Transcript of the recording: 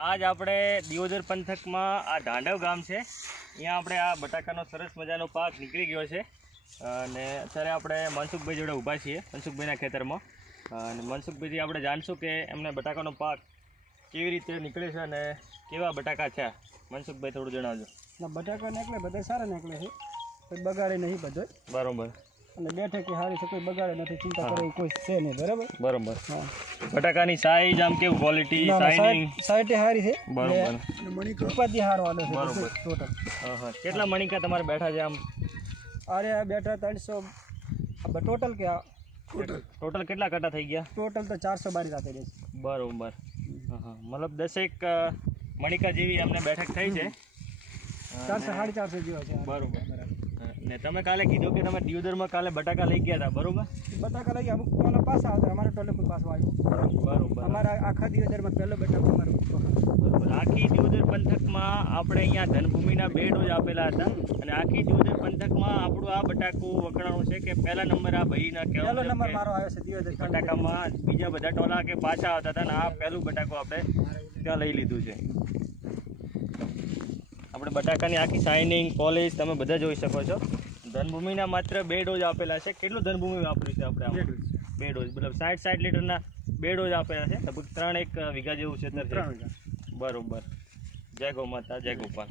આજ આપણે દિયોદર પંથકમાં આ ઢાંડવ ગામ છે. અહીંયા આપણે આ બટાકાનો સરસ મજાનો પાક નીકળી ગયો છે. અને અત્યારે આપણે મનસુખભાઈ જોડે ઊભા છીએ મનસુખભાઈના ખેતરમાં. અને મનસુખભાઈથી આપણે જાણશું કે એમને બટાકાનો પાક કેવી રીતે નીકળે છે અને કેવા બટાકા છે? મનસુખભાઈ થોડું જણાવજો. બટાકા નીકળે બધા સારા નીકળે છે બગાડે નહીં બધો બરોબર. અને બેઠકી કે સારી છે કોઈ બગાડે નથી ચિંતા કરે કોઈ છે નહીં બરાબર? બરાબર. હા. બટાકાની સાઈઝ આમ કેવું ક્વોલિટી શાઇનિંગ સાઈડે સારી છે. બરોબર. ઉપાધિ હારો આલે છે બરાબર. ટોટલ હા હા. કેટલા મણિકા તમારે બેઠા છે આમ? અરે આ બેઠા ત્રણસો ટોટલ કે આ? ટોટલ કેટલા કટા થઈ ગયા? ટોટલ તો ચારસો બારી રાતે છે. બરાબર. હા હા. મતલબ દસેક મણિકા જેવી અમને બેઠક થઈ છે. ચારસો સાડી ચારસો જેવા છે. બરોબર. ને તમે કાલે કીધું કે તમે દિયોદરમાં કાલે બટાકા લઈ ગયા હતા બરોબર? બટાકા લઈ અમુક ટોલો પાછા આવતા અમારે ટોલે કોઈ પાછું આવ્યું. બરોબર. અમારા આખા દિવસમાં પહેલો બટાકો અમારો બરોબર. આખી દિયોદર પંથકમાં આપણે અહીંયા ધનભૂમિના બે ડોઝ આપેલા હતા અને આખી દિયોદર પંથકમાં આપણું આ બટાકું વખણાણું છે કે પહેલા નંબર આ ભાઈના કહેવા પહેલો નંબર મારો આવ્યો છે દિવસ બટાકામાં બીજા બધા ટોલા કે પાછા આવતા હતા ને આ પહેલું બટાકું આપણે ત્યાં લઈ લીધું છે. આપણે બટાકાની આખી શાઇનિંગ પોલિશ તમે બધા જોઈ શકો છો. ધનભૂમિના માત્ર બે ડોઝ આપેલા છે. કેટલું ધનભૂમિ વાપર્યું છે આપણે? બે ડોઝ મતલબ સાઠ સાઠ લીટરના બે ડોઝ આપેલા છે. લગભગ ત્રણ એક વીઘા જેવું છે. બરોબર. જય ગૌ માતા જય ગોપાલ.